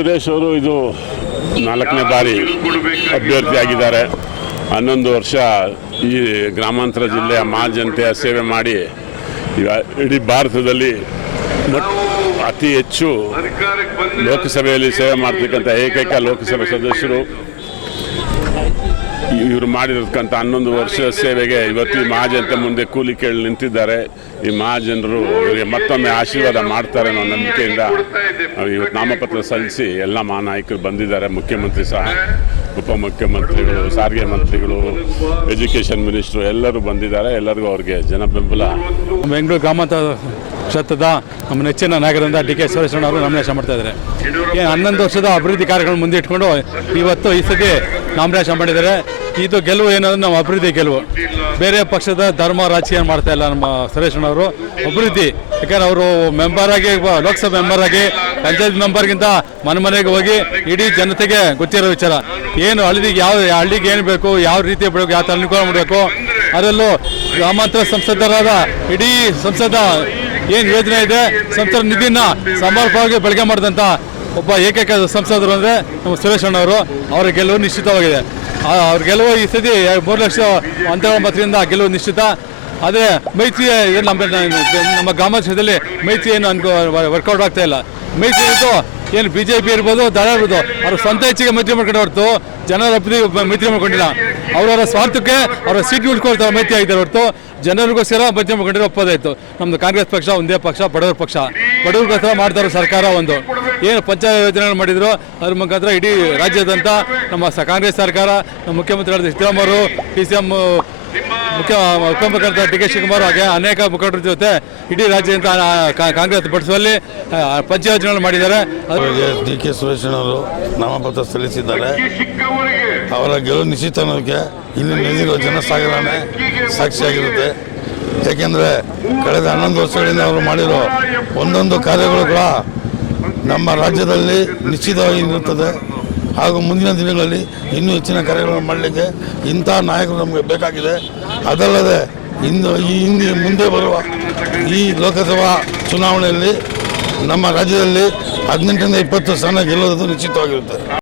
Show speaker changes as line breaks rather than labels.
ಸುರೇಶ್ ಅವರು ಇದು ನಾಲ್ಕನೇ ಬಾರಿ ಅಭ್ಯರ್ಥಿಯಾಗಿದ್ದಾರೆ ಹನ್ನೊಂದು ವರ್ಷ ಈ ಗ್ರಾಮಾಂತರ ಜಿಲ್ಲೆಯ ಮಹಾಜನತೆಯ ಸೇವೆ ಮಾಡಿ ಇಡೀ ಭಾರತದಲ್ಲಿ ಅತಿ ಹೆಚ್ಚು ಲೋಕಸಭೆಯಲ್ಲಿ ಸೇವೆ ಮಾಡ್ತಕ್ಕಂಥ ಏಕೈಕ ಲೋಕಸಭೆ ಸದಸ್ಯರು ಇವರು ಮಾಡಿರತಕ್ಕಂಥ ಹನ್ನೊಂದು ವರ್ಷ ಸೇವೆಗೆ ಇವತ್ತು ಈ ಮಹಾಜನತೆ ಮುಂದೆ ಕೂಲಿ ಕೇಳಿ ನಿಂತಿದ್ದಾರೆ. ಈ ಮಹಾಜನರು ಇವರಿಗೆ ಮತ್ತೊಮ್ಮೆ ಆಶೀರ್ವಾದ ಮಾಡ್ತಾರೆ ಅನ್ನೋ ನಂಬಿಕೆಯಿಂದ ಇವತ್ತು ನಾಮಪತ್ರ ಸಲ್ಲಿಸಿ ಎಲ್ಲ ಮಹಾನಾಯಕರು ಬಂದಿದ್ದಾರೆ. ಮುಖ್ಯಮಂತ್ರಿ ಸಹ, ಉಪಮುಖ್ಯಮಂತ್ರಿಗಳು, ಸಾರಿಗೆ ಮಂತ್ರಿಗಳು, ಎಜುಕೇಷನ್ ಮಿನಿಸ್ಟ್ರು ಎಲ್ಲರೂ ಬಂದಿದ್ದಾರೆ. ಎಲ್ಲರಿಗೂ ಅವ್ರಿಗೆ ಜನ ಬೆಂಬಲ
ಬೆಂಗಳೂರು ಗ್ರಾಮಾಂತರ ಕ್ಷೇತ್ರದ ನಮ್ಮ ನೆಚ್ಚಿನ ನಾಯಕರಿಂದ ಡಿ ಕೆ ಸುರೇಶ್ವರ ಅವರು ನಾಮಿನೇಷನ್ ಮಾಡ್ತಾ ಇದ್ದಾರೆ. ಹನ್ನೊಂದು ವರ್ಷದ ಅಭಿವೃದ್ಧಿ ಕಾರ್ಯಗಳನ್ನು ಮುಂದೆ ಇಟ್ಕೊಂಡು ಇವತ್ತು ಈ ಸತಿ ನಾಮಿನೇಷನ್ ಮಾಡಿದ್ದಾರೆ. ಇದು ಗೆಲುವು ಏನಂದ್ರೆ ನಮ್ಮ ಅಭಿವೃದ್ಧಿ ಗೆಲುವು. ಬೇರೆ ಪಕ್ಷದ ಧರ್ಮ, ರಾಜಕೀಯ ಮಾಡ್ತಾ ಇಲ್ಲ ನಮ್ಮ ಸುರೇಶಣ್ಣವರು ಅಭಿವೃದ್ಧಿ. ಯಾಕಂದ್ರೆ ಅವರು ಮೆಂಬರ್ ಆಗಿ, ಲೋಕಸಭೆ ಮೆಂಬರ್ ಆಗಿ, ಪಂಚಾಯತ್ ಮೆಂಬರ್ಗಿಂತ ಮನೆ ಮನೆಗೆ ಹೋಗಿ ಇಡೀ ಜನತೆಗೆ ಗೊತ್ತಿರೋ ವಿಚಾರ. ಏನು ಹಳ್ಳಿಗೆ ಯಾವ, ಹಳ್ಳಿಗೆ ಏನು ಬೇಕು, ಯಾವ ರೀತಿ ಬೆಳಕು, ಯಾವ ಥರ ಅನುಕೂಲ ಮಾಡಬೇಕು, ಅದರಲ್ಲೂ ಗ್ರಾಮಾಂತರ ಸಂಸದರಾದ ಇಡೀ ಸಂಸದ ಏನು ಯೋಜನೆ ಇದೆ, ಸಂಸದ ನಿಧಿನ ಸಮರ್ಪಕವಾಗಿ ಬಳಕೆ ಮಾಡಿದಂಥ ಒಬ್ಬ ಏಕೈಕ ಸಂಸದರು ಅಂದರೆ ನಮ್ಮ ಸುರೇಶ್ ಅಣ್ಣವರು. ಅವರ ಗೆಲುವು ನಿಶ್ಚಿತವಾಗಿದೆ. ಅವ್ರ ಗೆಲುವು ಈ ಸತಿ ಮೂರು ಲಕ್ಷ ಅಂತರೊಂಬತ್ತರಿಂದ ಗೆಲುವು ನಿಶ್ಚಿತ. ಆದರೆ ಮೈತ್ರಿ ಏನು ನಮ್ಮ ನಮ್ಮ ಗ್ರಾಮಾಂಶದಲ್ಲಿ ಮೈತ್ರಿ ಏನು ಅನ್ಕೋ ವರ್ಕೌಟ್ ಆಗ್ತಾ ಇಲ್ಲ. ಮೈತ್ರಿ ಇದ್ದು ಏನು ಬಿ ಜೆ ಪಿ ಇರ್ಬೋದು, ದಳ ಇರ್ಬೋದು. ಅವರು ಸ್ವಂತ ಹೆಚ್ಚಿಗೆ ಮೈತ್ರಿ ಮಾಡ್ಕೊಂಡು ಹೊರತು ಜನರ ಮೈತ್ರಿ ಮಾಡ್ಕೊಂಡಿಲ್ಲ. ಅವರವರ ಸ್ವಾರ್ಥಕ್ಕೆ ಅವರ ಸೀಟ್ ಉಳ್ಕೊಳ್ತಾರೆ ಮೈತ್ರಿ ಆಗಿದ್ದಾರೆ ಹೊರತು ಜನರಿಗೋಸ್ಕರ ಮೈತ್ರಿ ಮಾಡ್ಕೊಂಡಿರೋ ಒಪ್ಪದಾಯ್ತು ನಮ್ಮದು ಕಾಂಗ್ರೆಸ್ ಪಕ್ಷ, ಒಂದೇ ಪಕ್ಷ, ಬಡವರ ಪಕ್ಷ. ಬಡವರಿಗೋಸ್ಕರ ಮಾಡ್ತಾ ಇರೋ ಸರ್ಕಾರ ಒಂದು. ಏನು ಪಂಚಾಯತ್ ಯೋಜನೆ ಮಾಡಿದ್ರು, ಅದ್ರ ಮುಖಾಂತರ ಇಡೀ ರಾಜ್ಯದಂತ ನಮ್ಮ ಕಾಂಗ್ರೆಸ್ ಸರ್ಕಾರ, ನಮ್ಮ ಮುಖ್ಯಮಂತ್ರಿಗಳಾದ ಸಿದ್ದರಾಮಯ್ಯವರು ಪಿ ಸಿ ಎಂ ಮುಖ್ಯ ಉಪಮುಖ್ಯಮಂತ್ರಿ ಡಿ ಕೆ ಶಿವಕುಮಾರ್ ಹಾಗೆ ಅನೇಕ ಮುಖಂಡರ ಜೊತೆ ಇಡೀ ರಾಜ್ಯ ಆ, ಕಾ- ಕಾಂಗ್ರೆಸ್ ಪಡಿಸುವಲ್ಲಿ ಪಂಚಾಯತ್ ಯೋಜನೆಗಳು ಮಾಡಿದ್ದಾರೆ.
ಡಿ ಕೆ ಸುರೇಶನವರು ನಾಮಪತ್ರ ಸಲ್ಲಿಸಿದ್ದಾರೆ. ಅವರ ಗೆಲುವು ನಿಶ್ಚಿತ ಅನ್ನೋದಕ್ಕೆ ಇಲ್ಲಿ ನಡೆದಿರುವ ಜನಸಾಗರನೇ ಸಾಕ್ಷಿಯಾಗಿರುತ್ತೆ. ಏಕೆಂದರೆ ಕಳೆದ ಹನ್ನೊಂದು ವರ್ಷಗಳಿಂದ ಅವರು ಮಾಡಿರೋ ಒಂದೊಂದು ಕಾರ್ಯಗಳು ಕೂಡ ನಮ್ಮ ರಾಜ್ಯದಲ್ಲಿ ನಿಶ್ಚಿತವಾಗಿ ಇರುತ್ತದೆ ಹಾಗೂ ಮುಂದಿನ ದಿನಗಳಲ್ಲಿ ಇನ್ನೂ ಹೆಚ್ಚಿನ ಕಾರ್ಯಗಳನ್ನು ಮಾಡಲಿಕ್ಕೆ ಇಂಥ ನಾಯಕರು ನಮಗೆ ಬೇಕಾಗಿದೆ. ಅದಲ್ಲದೆ ಇಂದು ಈ ಹಿಂದೆ ಮುಂದೆ ಬರುವ ಈ ಲೋಕಸಭಾ ಚುನಾವಣೆಯಲ್ಲಿ ನಮ್ಮ ರಾಜ್ಯದಲ್ಲಿ ಹದಿನೆಂಟರಿಂದ ಇಪ್ಪತ್ತು ಸ್ಥಾನ ಗೆಲ್ಲೋದು ನಿಶ್ಚಿತವಾಗಿರುತ್ತೆ.